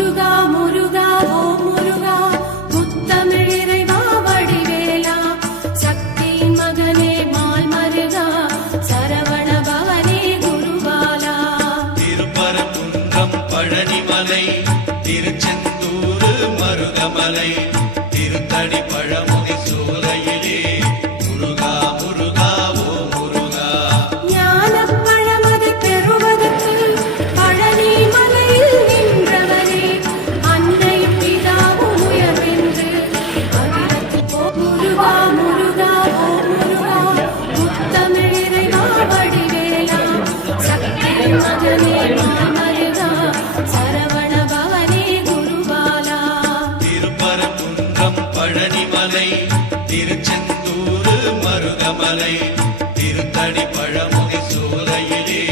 முருகா முருகா ஓ முருகா முத்தமிழ் இறைவா வடிவேலா சக்தியின் மகனே மால் மருகா சரவண பவனே குருபாலா. திருப்பரங்குன்றம் பழனிமலை திருச்செந்தூர் மருகமலை திருத்தடி பழமுதி சோலையிலே முருகா முருகா ஓ முருகா. ஞானப் பழமதை பெறுவதற்கு பழனி மலையில் நின்றவனே அன்னையும் பிதாவும் உயர்வென்று அகிலத்தில் போ. முருகா முருகா ஓ முருகா முத்தமிழ் இறைவா வடிவேலா சக்தியின் மகனே மால் மருகா சரவண பவனே குருபாலா. திருப்பரங்குன்றம் பழனிமலை திருச்செந்தூர் மருகமலை திருத்தடி பழமுதி சோலையிலே